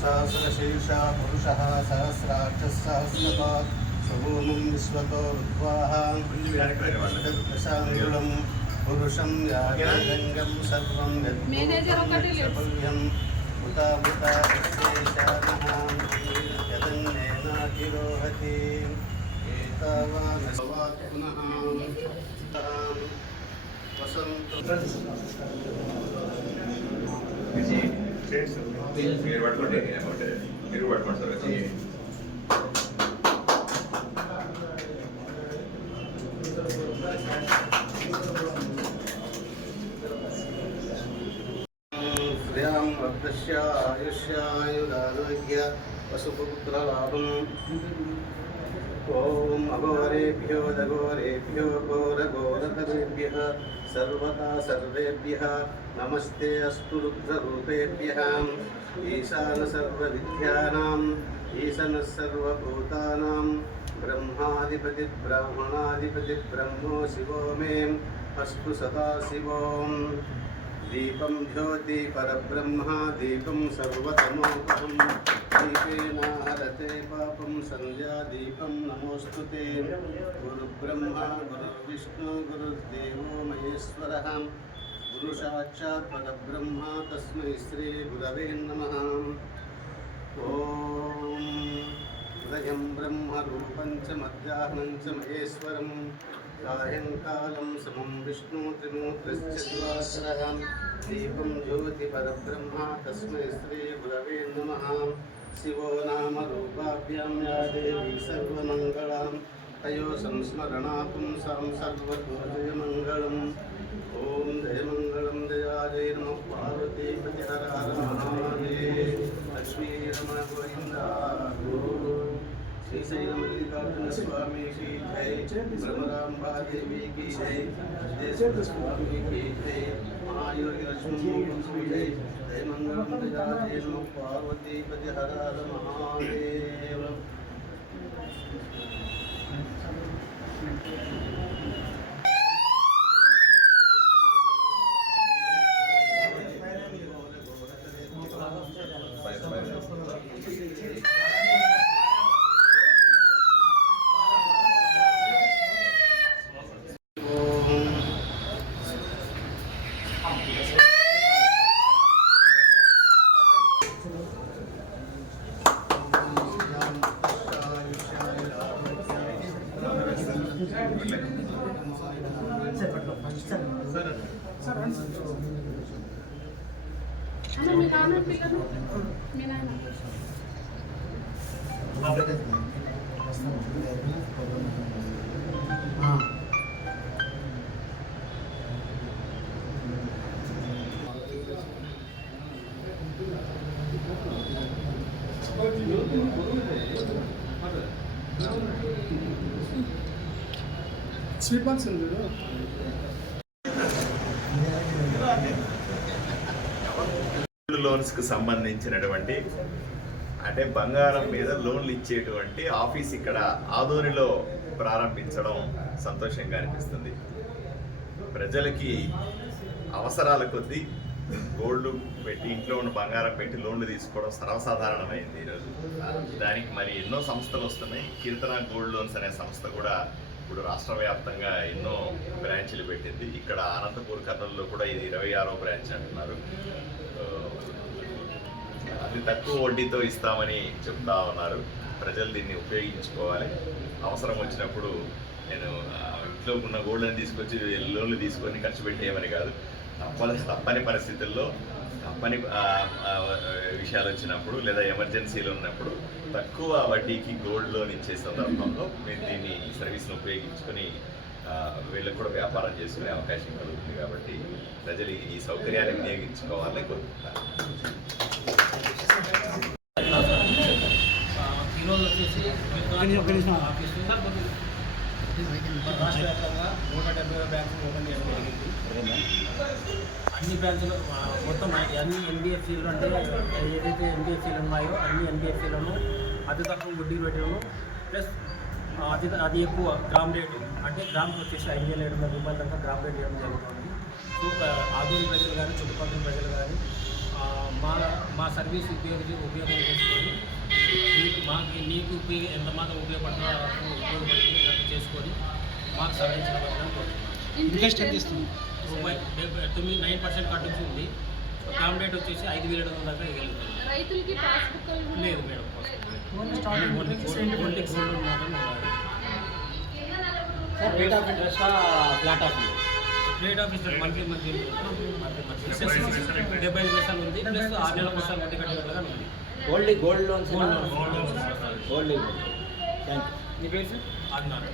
सहस्रशीर्षः पुरुषः सहस्राक्षसहस्रपात् समूनं विश्वतो रुद्वाहां दशाङ्गुलं पुरुषं यागं सर्वं यद्भुतं उतामुताशानहां यदन्नेनातिरोहति एतावानस्वात् पुनः మీరు పట్టుకోండి మీరు పట్టుకోండి సార్ వచ్చి శ్రేయాం వర్ధస్య ఆయుష్యాయురారోగ్య వసుపుత్రలాభం ఓం అఘోరేభ్యో దఘోరేభ్యో ఘోరఘోరతరేభ్యః सर्वदा सर्वेभ्यः नमस्ते अस्तु रुद्ररूपेभ्यः ईशान सर्वविद्यानां ईशनः सर्वभूतानां ब्रह्माधिपति ब्राह्मणाधिपति ब्रह्मो शिवो मे अस्तु सदा शिवों दीपं ज्योति परब्रह्म दीपं सर्वतमोपहं दीपेन हरते पापं संध्यादीपं नमोऽस्तुते गुरुब्रह्मा गुरुर्विष्णु गुरुर्देवो महेश्वरः गुरुसाक्षात् परब्रह्म तस्मै श्री गुरवे नमः ॐ उदयं ब्रह्मरूपं च मध्याह्नं च महेश्वरं सायंकालं समं विष्णु त्रिमूर्तिश्चतुराक्षरः दीपं ज्योति परब्रह्म तस्मै श्री गुरवे नमः शिवो नाम रूपाभ्यां या देवी सर्वमङ्गलां तयो संस्मरणातुं सां सर्वतो जयमङ्गलम् ॐ जयमङ्गलं जया जय नमः पार्वती हर हर महादेव लक्ष्मी रमण गोविन्द श्रीशैलमल्लिकार्जुन स्वामी की जय ब्रह्मराम्बा देवी की जय सिद्धेश्वर स्वामी की जय महायोगी लक्ष्मी की जय जय मंगलम जया जय नमः पार्वती पति हर हर महादेव స్వీట్ బాక్స్ లోన్స్కి సంబంధించినటువంటి అంటే బంగారం మీద లోన్లు ఇచ్చేటువంటి ఆఫీస్ ఇక్కడ ఆదోనిలో ప్రారంభించడం సంతోషంగా అనిపిస్తుంది. ప్రజలకి అవసరాల కొద్దీ గోల్డ్ పెట్టి ఇంట్లో ఉన్న బంగారం పెట్టి లోన్లు తీసుకోవడం సర్వసాధారణమైంది ఈరోజు. దానికి మరి ఎన్నో సంస్థలు వస్తున్నాయి. కీర్తన గోల్డ్ లోన్స్ అనే సంస్థ కూడా ఇప్పుడు రాష్ట్ర వ్యాప్తంగా ఎన్నో బ్రాంచ్లు పెట్టింది. ఇక్కడ అనంతపూర్ కర్నూలులో కూడా ఇది 26వ బ్రాంచ్ అంటున్నారు. అతి తక్కువ వడ్డీతో ఇస్తామని చెప్తా ఉన్నారు. ప్రజలు దీన్ని ఉపయోగించుకోవాలి. అవసరం వచ్చినప్పుడు నేను ఇంట్లో ఉన్న గోల్డ్ని తీసుకొచ్చి లోన్లు తీసుకొని ఖర్చు పెట్టేయమని కాదు, తప్పని పరిస్థితుల్లో తప్పని విషయాలు వచ్చినప్పుడు లేదా ఎమర్జెన్సీలు ఉన్నప్పుడు తక్కువ వడ్డీకి గోల్డ్ లోన్ ఇచ్చే సందర్భంలో మీరు దీన్ని ఈ సర్వీస్ను ఉపయోగించుకొని వీళ్ళకు కూడా వ్యాపారం చేసుకునే అవకాశం కలుగుతుంది. కాబట్టి ప్రజలు ఈ సౌకర్యాన్ని వినియోగించుకోవాలని కోరుకుంటున్నారు. ఈరోజు వచ్చేసి రాష్ట్ర వ్యాప్తంగా 170 బ్యాంకులు ఓపెన్ చేయడం జరిగింది. అన్ని బ్రాంచ్లు మొత్తం అన్ని ఎన్బిఎఫ్సీలు అంటే ఏదైతే ఎన్బిఎఫ్సీలు ఉన్నాయో అన్ని ఎన్బిఎఫ్సీలను అతి తక్కువ వడ్డీలు పెట్టడము ప్లస్ అది ఎక్కువ గ్రామ్ రేటు అంటే గ్రామ్కి వచ్చేసి 5,700 రూపాయల దాకా గ్రామ్ రేట్ ఇవ్వడం జరుగుతుంది. సో ఆదోని ప్రజలు కానీ చుట్టుపక్కల ప్రజలు కానీ మా సర్వీస్ ఉపయోగం చేసుకొని నీకు ఎంత మాత్రం ఉపయోగపడుతుంది చేసుకొని మాకు సవరించిన ఇంట్రెస్ట్ ఎంత ఇస్తుంది? 9% కట్టించి ఉంది. గ్రామ్ రేట్ వచ్చేసి 5,700 దాకా ఇవ్వగలుగుతుంది. రైతులకి పాస్బుక్ లేదు మేడం, ఓన్లీ గోల్డ్ మాత్రమే ఉండాలి. Rate of interest flat of rate of interest monthly 75% ఉంది, ప్లస్ 6 నెలల కోసం వడ్డీ కట్టేలాగా ఉంది. Only gold loans. Gold loan. Gold. Thank you. నీ పేరు సార్? ఆజ్ఞాన్.